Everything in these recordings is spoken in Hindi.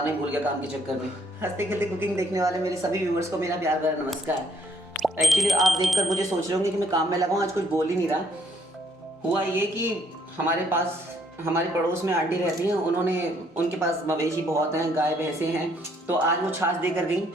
बताना ही भूल गया काम के चक्कर में। हंसते खेलते कुकिंग देखने वाले मेरे सभी व्यूवर्स को मेरा प्यार भरा नमस्कार। एक्चुअली आप देखकर मुझे सोच रहे होंगे कि मैं काम में लगा हूँ, आज कुछ बोल ही नहीं रहा। हुआ ये कि हमारे पास हमारे पड़ोस में आंटी रहती हैं, उनके पास मवेशी बहुत हैं, गाय भैंसे हैं। तो आज वो छाछ देकर गई,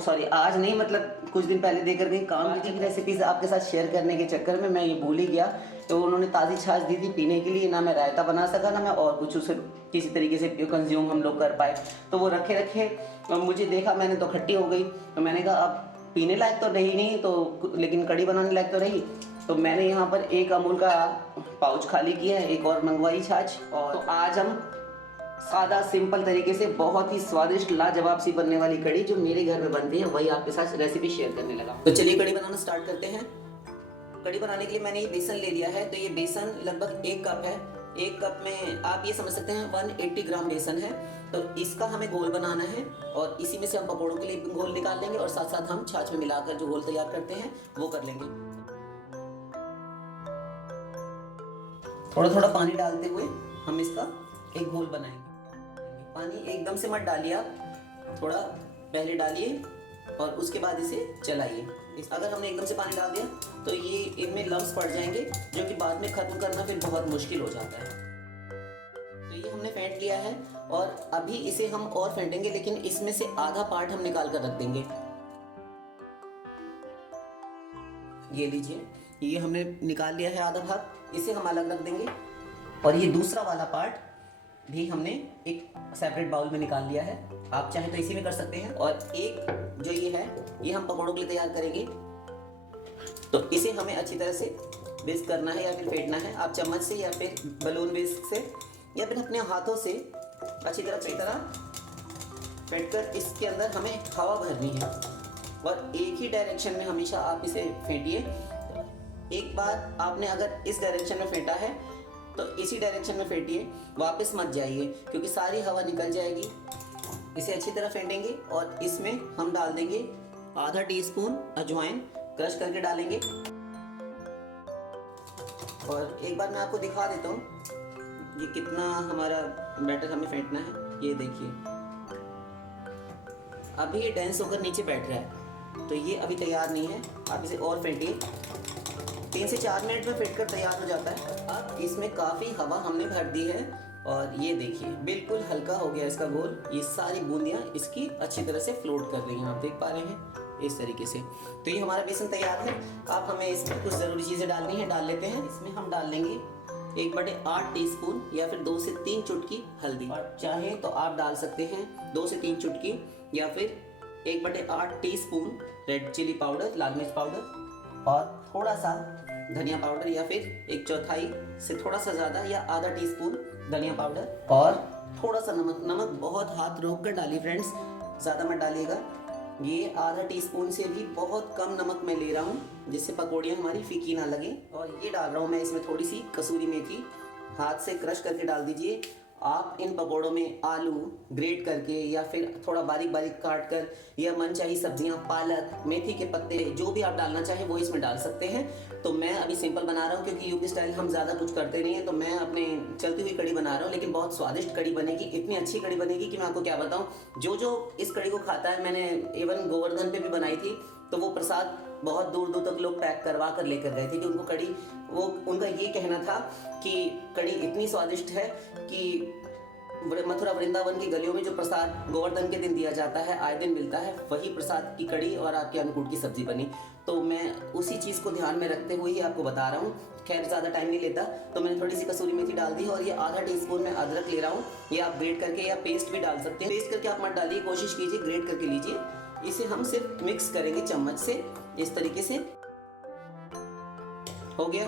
सॉरी आज नहीं, मतलब कुछ दिन पहले देकर गई। काम की रेसिपीज आपके साथ शेयर करने के चक्कर में मैं ये भूल ही गया। तो उन्होंने ताज़ी छाछ दी थी पीने के लिए, ना मैं रायता बना सका ना मैं और कुछ उसे किसी तरीके से कंज्यूम हम लोग कर पाए। तो वो रखे रखे मुझे देखा, मैंने तो खट्टी हो गई। तो मैंने कहा अब पीने लायक तो रही नहीं, तो लेकिन कड़ी बनाने लायक तो रही। तो मैंने यहाँ पर एक अमूल का पाउच खाली किया है, एक और मंगवाई छाछ। और तो आज हम सादा सिंपल तरीके से बहुत ही स्वादिष्ट लाजवाब सी बनने वाली कड़ी जो मेरे घर में बनती है वही आपके साथ रेसिपी शेयर करने लगा। तो चलिए कड़ी बनाना स्टार्ट करते हैं। कड़ी बनाने के लिए मैंने ये बेसन ले लिया है। तो ये बेसन लगभग 1 कप है। 1 कप में आप ये समझ सकते हैं 180 ग्राम बेसन है। तो इसका हमें घोल बनाना है और इसी में से हम पकौड़ों के लिए घोल निकाल लेंगे और साथ साथ हम छाछ में मिलाकर जो घोल तैयार करते हैं वो कर लेंगे। थोड़ा थोड़ा पानी डालते हुए हम इसका एक घोल बनाएंगे। पानी एकदम से मत डालिए आप, थोड़ा पहले डालिए और उसके बाद इसे चलाइए। अगर हमने एकदम से पानी डाल दिया तो ये इनमें लम्स पड़ जाएंगे जो कि बाद में खत्म करना फिर बहुत मुश्किल हो जाता है। तो ये हमने फेंट लिया है और अभी इसे हम और फेंटेंगे, लेकिन इसमें से आधा पार्ट हम निकाल कर रख देंगे। ये लीजिए, ये हमने निकाल लिया है आधा भाग, इसे हम अलग रख देंगे। और ये दूसरा वाला पार्ट भी हमने एक सेपरेट बाउल में निकाल लिया है। आप चाहे तो इसी में कर सकते हैं। और एक जो ये है ये हम पकौड़ों के लिए तैयार करेंगे। तो इसे हमें अच्छी तरह से विस्क करना है या फिर फेंटना है। आप चम्मच से या फिर बलून विस्क से या फिर अपने हाथों से अच्छी तरह फेंट कर इसके अंदर हमें हवा भरनी है और एक ही डायरेक्शन में हमेशा आप इसे फेंटिए। एक बार आपने अगर इस डायरेक्शन में फेंटा है तो इसी डायरेक्शन में फेंटिए, वापस मत जाइए क्योंकि सारी हवा निकल जाएगी। इसे अच्छी तरह फेंटेंगे और इसमें हम डाल देंगे आधा टीस्पून अजवाइन, क्रश करके डालेंगे। और एक बार मैं आपको दिखा देता हूँ ये कितना हमारा बैटर हमें फेंटना है। ये देखिए अभी ये डेंस होकर नीचे बैठ रहा है, तो ये अभी तैयार नहीं है। आप इसे और फेंटिए, 3 से 4 मिनट में फेंट कर तैयार हो जाता है। अब इसमें काफ़ी हवा हमने भर दी है और ये देखिए बिल्कुल हल्का हो गया इसका घोल। ये सारी बूंदियाँ इसकी अच्छी तरह से फ्लोट कर रही हैं, आप देख पा रहे हैं इस तरीके से। तो ये हमारा बेसन तैयार है। अब हमें इसमें कुछ ज़रूरी चीज़ें डालनी है, डाल लेते हैं। इसमें हम डाल लेंगे 1/8 टीस्पून या फिर 2 से 3 चुटकी हल्दी। और चाहे तो आप डाल सकते हैं 2 से 3 चुटकी या फिर 1/8 टीस्पून रेड चिली पाउडर, लाल मिर्च पाउडर, और थोड़ा सा धनिया पाउडर या फिर 1/4 से थोड़ा सा ज़्यादा या आधा टीस्पून धनिया पाउडर, और थोड़ा सा नमक। नमक बहुत हाथ रोक कर डालिए फ्रेंड्स, ज़्यादा मत डालिएगा। ये आधा टीस्पून से भी बहुत कम नमक मैं ले रहा हूँ जिससे पकौड़ियाँ हमारी फीकी ना लगे। और ये डाल रहा हूँ मैं इसमें थोड़ी सी कसूरी मेथी, हाथ से क्रश करके डाल दीजिए। आप इन पकौड़ों में आलू ग्रेट करके या फिर थोड़ा बारीक बारीक काट कर या मनचाही सब्जियां, पालक, मेथी के पत्ते, जो भी आप डालना चाहें वो इसमें डाल सकते हैं। तो मैं अभी सिंपल बना रहा हूँ क्योंकि यूपी स्टाइल हम ज़्यादा कुछ करते नहीं हैं। तो मैं अपने चलती हुई कड़ी बना रहा हूँ, लेकिन बहुत स्वादिष्ट कड़ी बनेगी। इतनी अच्छी कड़ी बनेगी कि मैं आपको क्या बताऊँ। जो इस कड़ी को खाता है, मैंने इवन गोवर्धन पे भी बनाई थी, तो वो प्रसाद बहुत दूर दूर तक लोग पैक करवा कर लेकर गए थे कि उनको कड़ी, वो उनका ये कहना था कि कड़ी इतनी स्वादिष्ट है कि मथुरा वृंदावन की गलियों में जो प्रसाद गोवर्धन के दिन दिया जाता है, आए दिन मिलता है, वही प्रसाद की कड़ी और आपके अन्नकूट की सब्जी बनी। तो मैं उसी चीज़ को ध्यान में रखते हुए ही आपको बता रहा हूँ। खैर ज़्यादा टाइम नहीं लेता, तो मैंने थोड़ी सी कसूरी मेथी डाल दी और ये आधा टीस्पून में अदरक ले रहा हूँ। ये आप ग्रेट करके या पेस्ट भी डाल सकते हैं। पेस्ट करके आप मत डालिए, कोशिश कीजिए ग्रेट करके लीजिए। इसे हम सिर्फ मिक्स करेंगे चम्मच से, इस तरीके से। हो गया।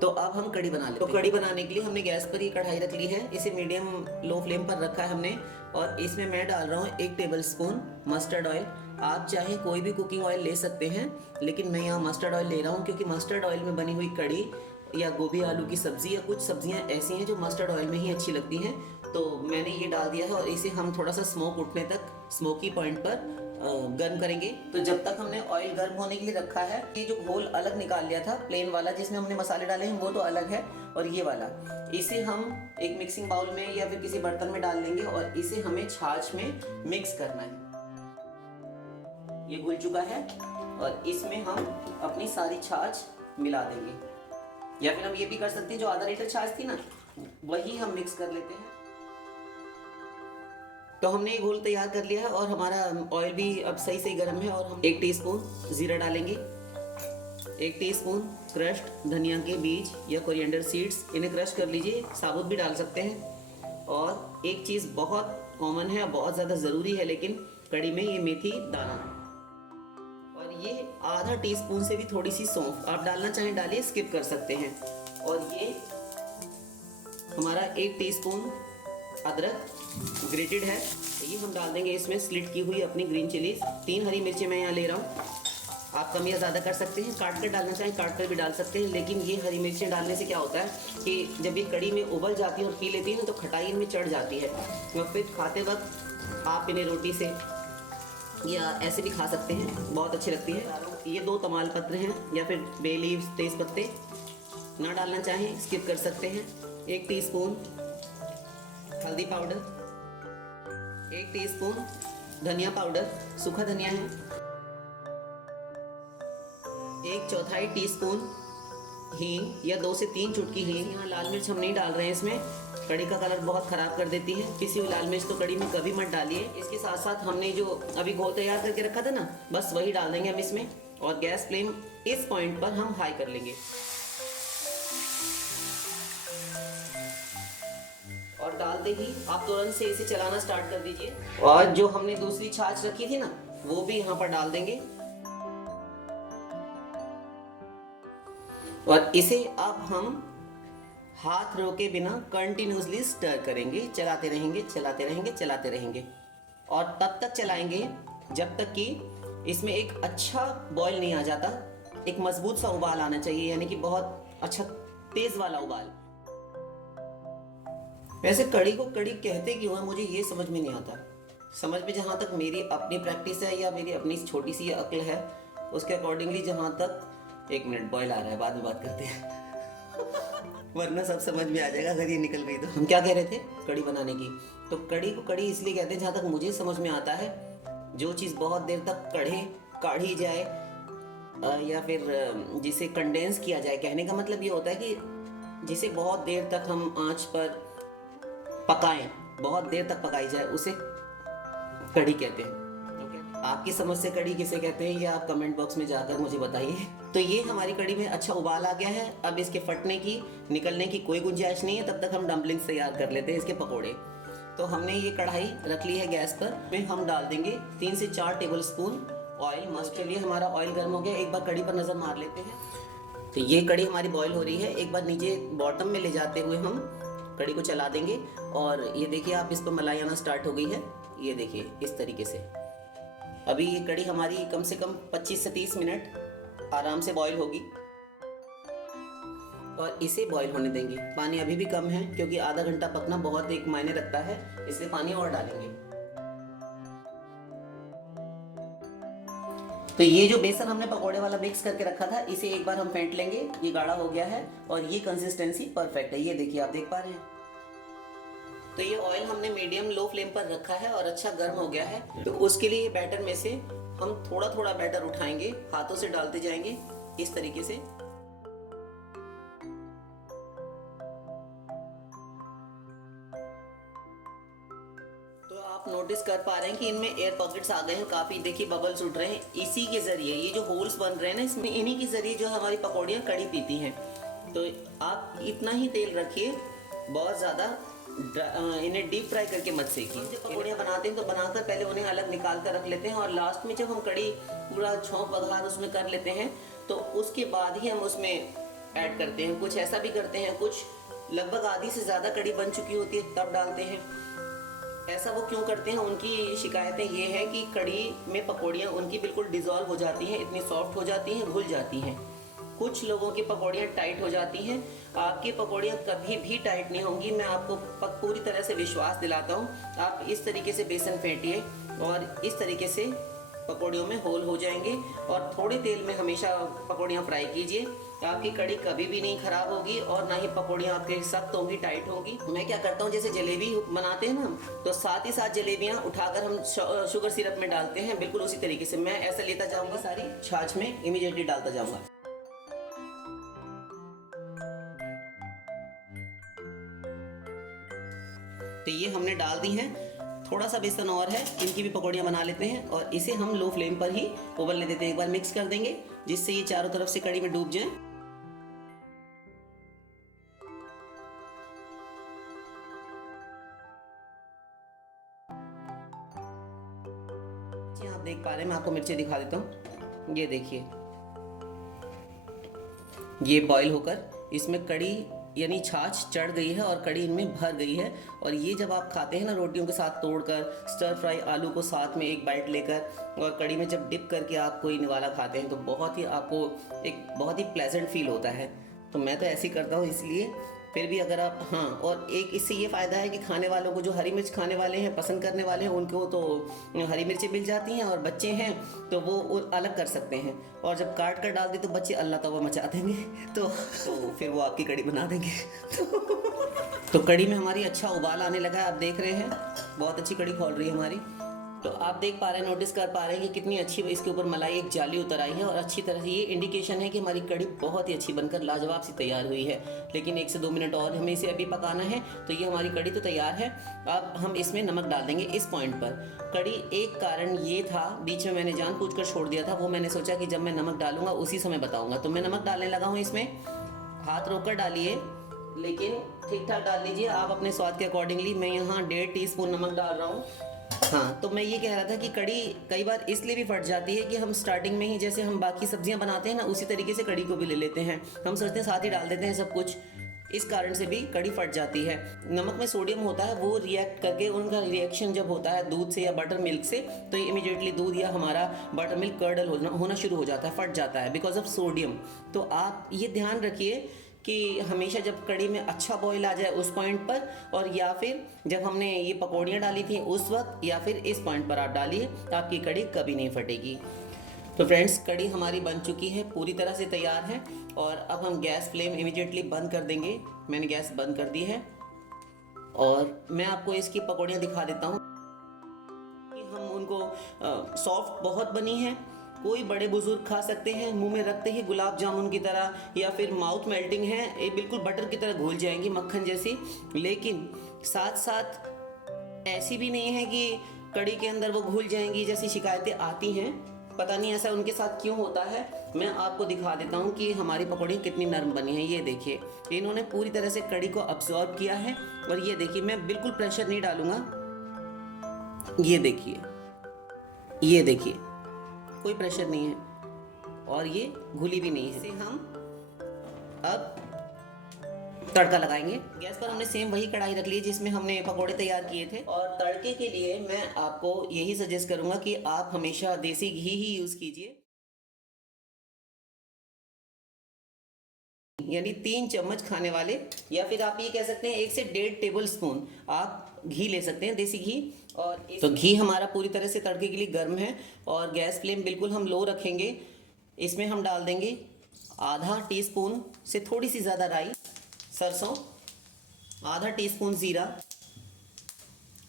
तो अब हम कड़ी बना लेते हैं। तो कड़ी बनाने के लिए हमने गैस पर ही कढ़ाई रख ली है, इसे मीडियम लो फ्लेम पर रखा है हमने। और इसमें मैं डाल रहा हूँ 1 टेबलस्पून मस्टर्ड ऑयल। आप चाहे कोई भी कुकिंग ऑयल ले सकते हैं, लेकिन मैं यहाँ मस्टर्ड ऑयल ले रहा हूँ क्योंकि मस्टर्ड ऑयल में बनी हुई कड़ी या गोभी आलू की सब्जी या कुछ सब्जियाँ ऐसी हैं जो मस्टर्ड ऑयल में ही अच्छी लगती हैं। तो मैंने ये डाल दिया है और इसे हम थोड़ा सा स्मोक उठने तक, स्मोकी पॉइंट पर गर्म करेंगे। तो जब तक हमने ऑयल गर्म होने के लिए रखा है, ये जो घोल अलग निकाल लिया था प्लेन वाला जिसमें हमने मसाले डाले हैं वो तो अलग है, और ये वाला इसे हम एक मिक्सिंग बाउल में या फिर किसी बर्तन में डाल लेंगे और इसे हमें छाछ में मिक्स करना है। ये घुल चुका है और इसमें हम अपनी सारी छाछ मिला देंगे, या फिर हम ये भी कर सकते हैं जो आधा लीटर छाछ थी ना वही हम मिक्स कर लेते हैं। तो हमने ये घोल तैयार कर लिया है और हमारा ऑयल भी अब सही से गर्म है। और हम 1 टीस्पून जीरा डालेंगे, 1 टीस्पून क्रश्ड धनिया के बीज या कोरिएंडर सीड्स, इन्हें क्रश कर लीजिए, साबुत भी डाल सकते हैं। और एक चीज़ बहुत कॉमन है, बहुत ज़्यादा ज़रूरी है लेकिन कड़ी में, ये मेथी दाना, और ये आधा टीस्पून से भी थोड़ी सी सौंफ, आप डालना चाहें डालिए, स्किप कर सकते हैं। और ये हमारा 1 टीस्पून अदरक ग्रेटेड है, ये हम डाल देंगे इसमें। स्लिट की हुई अपनी ग्रीन चिलीज, 3 हरी मिर्ची मैं यहाँ ले रहा हूँ, आप कम या ज़्यादा कर सकते हैं, काट कर डालना चाहें काट कर भी डाल सकते हैं। लेकिन ये हरी मिर्चें डालने से क्या होता है कि जब ये कड़ी में उबल जाती है और पी लेती है ना तो खटाई इनमें चढ़ जाती है, और फिर खाते वक्त आप इन्हें रोटी से या ऐसे भी खा सकते हैं, बहुत अच्छी लगती है। ये 2 तमाल पत्र हैं या फिर बे लीव्स, तेज पत्ते, ना डालना चाहें स्किप कर सकते हैं। 1 टीस्पून हल्दी पाउडर, 1 टीस्पून धनिया पाउडर, सूखा धनिया है, 1/4 टीस्पून हींग या 2 से 3 चुटकी हींग। यहाँ लाल मिर्च हम नहीं डाल रहे हैं, इसमें कड़ी का कलर बहुत ख़राब कर देती है, पिसी हुई लाल मिर्च तो कड़ी में कभी मत डालिए। इसके साथ साथ हमने जो अभी घोल तैयार करके रखा था ना, बस वही डाल देंगे हम इसमें, और गैस फ्लेम इस पॉइंट पर हम हाई कर लेंगे और डालते ही आप तुरंत से इसे चलाना स्टार्ट कर दीजिए। और जो हमने दूसरी छाछ रखी थी ना वो भी यहाँ पर डाल देंगे, और इसे अब हम हाथ रोके बिना कंटिन्यूसली स्टर करेंगे, चलाते रहेंगे चलाते रहेंगे चलाते रहेंगे, और तब तक चलाएंगे जब तक कि इसमें एक अच्छा बॉयल नहीं आ जाता, एक मजबूत सा उबाल आना चाहिए, यानी कि बहुत अच्छा तेज वाला उबाल। वैसे कड़ी को कड़ी कहते क्यों है मुझे ये समझ में नहीं आता। समझ में जहाँ तक मेरी अपनी प्रैक्टिस है या मेरी अपनी छोटी सी अक्ल है उसके अकॉर्डिंगली जहाँ तक, 1 मिनट बॉयल आ रहा है, बाद में बात करते हैं वरना सब समझ में आ जाएगा अगर ये निकल गई तो। हम क्या कह रहे थे कड़ी बनाने की, तो कड़ी को कड़ी इसलिए कहते हैं जहाँ तक मुझे समझ में आता है, जो चीज़ बहुत देर तक काढ़ी जाए या फिर जिसे कंडेंस किया जाए, कहने का मतलब ये होता है कि जिसे बहुत देर तक हम आंच पर पकाएं, बहुत देर तक पकाई जाए, उसे कड़ी कहते हैं। आपकी समझ से कड़ी किसे कहते हैं ये आप कमेंट बॉक्स में जाकर मुझे बताइए। तो ये हमारी कड़ी में अच्छा उबाल आ गया है, अब इसके फटने की, निकलने की कोई गुंजाइश नहीं है, तब तक हम डम्पलिंग्स तैयार कर लेते हैं, इसके पकोड़े। तो हमने ये कढ़ाई रख ली है गैस पर, में हम डाल देंगे 3 से 4 टेबल स्पून ऑयल। मस्ट के लिए हमारा ऑयल गर्म हो गया, एक बार कड़ी पर नज़र मार लेते हैं। तो ये कड़ी हमारी बॉयल हो रही है, एक बार नीचे बॉटम में ले जाते हुए हम कड़ी को चला देंगे, और ये देखिए आप इस पर मलाई आना स्टार्ट हो गई है, ये देखिए इस तरीके से। अभी ये कड़ी हमारी कम से कम 25 से 30 मिनट आराम से बॉईल होगी, और इसे बॉईल होने देंगे। पानी अभी भी कम है क्योंकि आधा घंटा पकना बहुत एक मायने रखता है, इसलिए पानी और डालेंगे। तो ये जो बेसन हमने पकोड़े वाला मिक्स करके रखा था, इसे एक बार हम फेंट लेंगे, ये गाढ़ा हो गया है और ये कंसिस्टेंसी परफेक्ट है, ये देखिए आप देख पा रहे हैं। तो ये ऑयल हमने मीडियम लो फ्लेम पर रखा है और अच्छा गर्म हो गया है। तो उसके लिए बैटर में से हम थोड़ा थोड़ा बैटर उठाएंगे, हाथों से डालते जाएंगे इस तरीके से। तो आप नोटिस कर पा रहे हैं कि इनमें एयर पॉकेट्स आ गए हैं काफी, देखिए बबल्स उठ रहे हैं। इसी के जरिए ये जो होल्स बन रहे हैं ना, इसमें इन्हीं के जरिए जो हमारी पकौड़ियाँ कड़ी पीती हैं। तो आप इतना ही तेल रखिए, बहुत ज़्यादा इन्हें डीप फ्राई करके मत सेकिए। जब पकौड़ियाँ बनाते हैं तो बनाकर पहले उन्हें अलग निकाल कर रख लेते हैं, और लास्ट में जब हम कड़ी पूरा छौंक वगैरह उसमें कर लेते हैं तो उसके बाद ही हम उसमें ऐड करते हैं। कुछ ऐसा भी करते हैं, कुछ लगभग आधी से ज़्यादा कड़ी बन चुकी होती है तब डालते हैं। ऐसा वो क्यों करते हैं, उनकी शिकायतें ये हैं कि कड़ी में पकौड़ियाँ उनकी बिल्कुल डिज़ोल्व हो जाती हैं, इतनी सॉफ्ट हो जाती हैं, घुल जाती हैं। कुछ लोगों की पकौड़ियाँ टाइट हो जाती हैं, आपकी पकौड़ियाँ कभी भी टाइट नहीं होंगी, मैं आपको पूरी तरह से विश्वास दिलाता हूँ। आप इस तरीके से बेसन फेंटिए और इस तरीके से पकौड़ियों में होल हो जाएंगे। और थोड़े तेल में हमेशा पकौड़ियाँ फ्राई कीजिए, आपकी कड़ी कभी भी नहीं खराब होगी और ना ही पकौड़ियाँ आपके सख्त होंगी, टाइट होंगी। मैं क्या करता हूँ, जैसे जलेबी बनाते हैं ना, तो साथ ही साथ जलेबियाँ उठाकर हम शुगर सिरप में डालते हैं, बिल्कुल उसी तरीके से मैं ऐसा लेता जाऊँगा, सारी छाछ में इमीडिएटली डालता जाऊँगा। तो ये हमने डाल दी हैं, थोड़ा सा बेसन और है, इनकी भी पकौड़ियाँ बना लेते हैं और इसे हम लो फ्लेम पर ही उबलने देते हैं। एक बार मिक्स कर देंगे जिससे ये चारों तरफ से कड़ी में डूब जाए। आप देख पा रहे हैं, मैं आपको मिर्ची दिखा देता हूँ। ये देखिए, ये बॉईल होकर इसमें कड़ी यानी छाछ चढ़ गई है और कड़ी इनमें भर गई है। और ये जब आप खाते हैं ना रोटियों के साथ तोड़कर, स्टर फ्राई आलू को साथ में एक बाइट लेकर और कड़ी में जब डिप करके आप कोई निवाला खाते हैं, तो बहुत ही आपको एक बहुत ही प्लेजेंट फील होता है। तो मैं तो ऐसे ही करता हूँ। इसलिए फिर भी अगर आप, हाँ, और एक इससे ये फ़ायदा है कि खाने वालों को, जो हरी मिर्च खाने वाले हैं, पसंद करने वाले हैं, उनको तो हरी मिर्ची मिल जाती हैं और बच्चे हैं तो वो अलग कर सकते हैं। और जब काट कर डाल दी तो बच्चे अल्लाह तौबा मचा देंगे, तो फिर वो आपकी कड़ी बना देंगे। तो कड़ी में हमारी अच्छा उबाल आने लगा है, आप देख रहे हैं, बहुत अच्छी कड़ी खौल रही है हमारी। तो आप देख पा रहे हैं, नोटिस कर पा रहे हैं कि कितनी अच्छी इसके ऊपर मलाई एक जाली उतर आई है और अच्छी तरह से ये इंडिकेशन है कि हमारी कड़ी बहुत ही अच्छी बनकर लाजवाब सी तैयार हुई है। लेकिन 1 से 2 मिनट और हमें इसे अभी पकाना है। तो ये हमारी कड़ी तो तैयार है। अब हम इसमें नमक डाल देंगे इस पॉइंट पर। कड़ी एक कारण ये था, बीच में मैंने जानबूझकर छोड़ दिया था, वो मैंने सोचा कि जब मैं नमक डालूंगा उसी समय बताऊंगा। तो मैं नमक डालने लगा हूँ इसमें। हाथ रोक कर डालिए, लेकिन ठीक ठाक डाल लीजिए आप अपने स्वाद के अकॉर्डिंगली। मैं यहाँ 1.5 टीस्पून नमक डाल रहा हूँ। हाँ, तो मैं ये कह रहा था कि कड़ी कई बार इसलिए भी फट जाती है कि हम स्टार्टिंग में ही, जैसे हम बाकी सब्जियां बनाते हैं ना, उसी तरीके से कड़ी को भी ले लेते हैं। हम सोचते हैं साथ ही डाल देते हैं सब कुछ, इस कारण से भी कड़ी फट जाती है। नमक में सोडियम होता है, वो रिएक्ट करके, उनका रिएक्शन जब होता है दूध से या बटर मिल्क से, तो इमीडिएटली दूध या हमारा बटर मिल्क कर्डल होना शुरू हो जाता है, फट जाता है बिकॉज ऑफ सोडियम। तो आप ये ध्यान रखिए कि हमेशा जब कड़ी में अच्छा बॉईल आ जाए उस पॉइंट पर, और या फिर जब हमने ये पकौड़ियाँ डाली थी उस वक्त, या फिर इस पॉइंट पर आप डालिए, आपकी कड़ी कभी नहीं फटेगी। तो फ्रेंड्स, कड़ी हमारी बन चुकी है, पूरी तरह से तैयार है। और अब हम गैस फ्लेम इमीडिएटली बंद कर देंगे। मैंने गैस बंद कर दी है और मैं आपको इसकी पकौड़ियाँ दिखा देता हूँ कि हम उनको सॉफ्ट बहुत बनी है, कोई बड़े बुजुर्ग खा सकते हैं, मुंह में रखते ही गुलाब जामुन की तरह, या फिर माउथ मेल्टिंग है, ये बिल्कुल बटर की तरह घुल जाएंगी, मक्खन जैसी। लेकिन साथ साथ ऐसी भी नहीं है कि कड़ी के अंदर वो घुल जाएंगी, जैसी शिकायतें आती हैं। पता नहीं ऐसा उनके साथ क्यों होता है। मैं आपको दिखा देता हूँ कि हमारी पकौड़ी कितनी नरम बनी है। ये देखिए, इन्होंने पूरी तरह से कड़ी को अब्सॉर्ब किया है। और ये देखिए, मैं बिल्कुल प्रेशर नहीं डालूंगा। ये देखिए, ये देखिए, कोई प्रेशर नहीं है और ये घुली भी नहीं है। इसे हम अब तड़का लगाएंगे। गैस पर हमने सेम वही कढ़ाई रख ली जिसमें हमने पकोड़े तैयार किए थे। और तड़के के लिए मैं आपको यही सजेस्ट करूंगा कि आप हमेशा देसी घी ही यूज कीजिए, यानी 3 चम्मच खाने वाले, या फिर आप ये कह सकते हैं 1 से 1.5 टेबल स्पून आप घी ले सकते हैं, देसी घी। और तो घी हमारा पूरी तरह से तड़के के लिए गर्म है और गैस फ्लेम बिल्कुल हम लो रखेंगे। इसमें हम डाल देंगे आधा टीस्पून से थोड़ी सी ज़्यादा राई, सरसों, आधा टीस्पून ज़ीरा,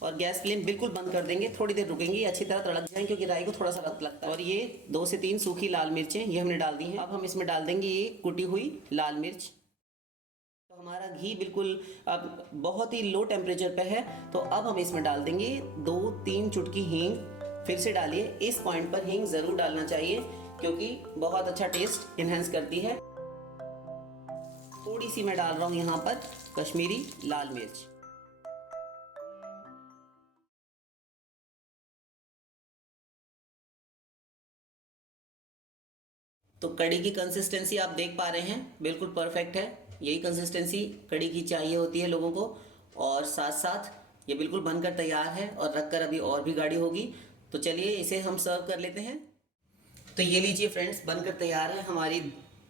और गैस फ्लेम बिल्कुल बंद कर देंगे। थोड़ी देर रुकेंगे, अच्छी तरह तड़क जाए क्योंकि राई को थोड़ा सा वक्त लगता है। और ये 2 से 3 सूखी लाल मिर्चें ये हमने डाल दी हैं। अब हम इसमें डाल देंगे ये कुटी हुई लाल मिर्च। तो हमारा घी बिल्कुल अब बहुत ही लो टेम्परेचर पे है। तो अब हम इसमें डाल देंगे 2-3 चुटकी हींग। फिर से डालिए, इस पॉइंट पर हींग ज़रूर डालना चाहिए क्योंकि बहुत अच्छा टेस्ट इन्हेंस करती है। थोड़ी सी मैं डाल रहा हूँ यहाँ पर कश्मीरी लाल मिर्च। तो कड़ी की कंसिस्टेंसी आप देख पा रहे हैं, बिल्कुल परफेक्ट है। यही कंसिस्टेंसी कड़ी की चाहिए होती है लोगों को। और साथ साथ ये बिल्कुल बनकर तैयार है और रखकर अभी और भी गाढ़ी होगी। तो चलिए इसे हम सर्व कर लेते हैं। तो ये लीजिए फ्रेंड्स, बनकर तैयार है हमारी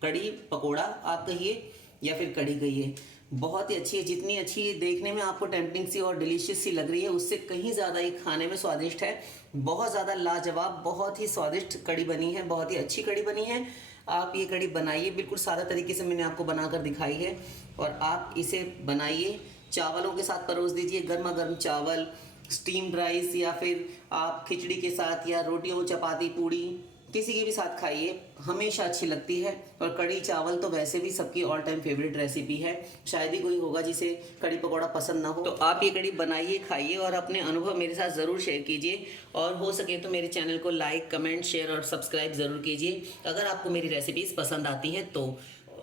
कड़ी पकोड़ा आप कहिए या फिर कड़ी कहिए। बहुत ही अच्छी है। जितनी अच्छी ये देखने में आपको टेम्पटिंग सी और डिलीशियस सी लग रही है, उससे कहीं ज़्यादा ये खाने में स्वादिष्ट है। बहुत ज़्यादा लाजवाब, बहुत ही स्वादिष्ट कड़ी बनी है, बहुत ही अच्छी कड़ी बनी है। आप ये कड़ी बनाइए, बिल्कुल सादा तरीके से मैंने आपको बनाकर दिखाई है। और आप इसे बनाइए, चावलों के साथ परोस दीजिए, गर्मा गर्म चावल, स्टीम्ड राइस, या फिर आप खिचड़ी के साथ या रोटियों, चपाती, पूड़ी किसी के भी साथ खाइए, हमेशा अच्छी लगती है। और कड़ी चावल तो वैसे भी सबकी ऑल टाइम फेवरेट रेसिपी है, शायद ही कोई होगा जिसे कड़ी पकौड़ा पसंद ना हो। तो आप ये कड़ी बनाइए, खाइए और अपने अनुभव मेरे साथ ज़रूर शेयर कीजिए। और हो सके तो मेरे चैनल को लाइक, कमेंट, शेयर और सब्सक्राइब ज़रूर कीजिए अगर आपको मेरी रेसिपीज़ पसंद आती हैं तो।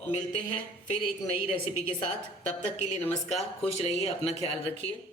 मिलते हैं फिर एक नई रेसिपी के साथ, तब तक के लिए नमस्कार, खुश रहिए, अपना ख्याल रखिए।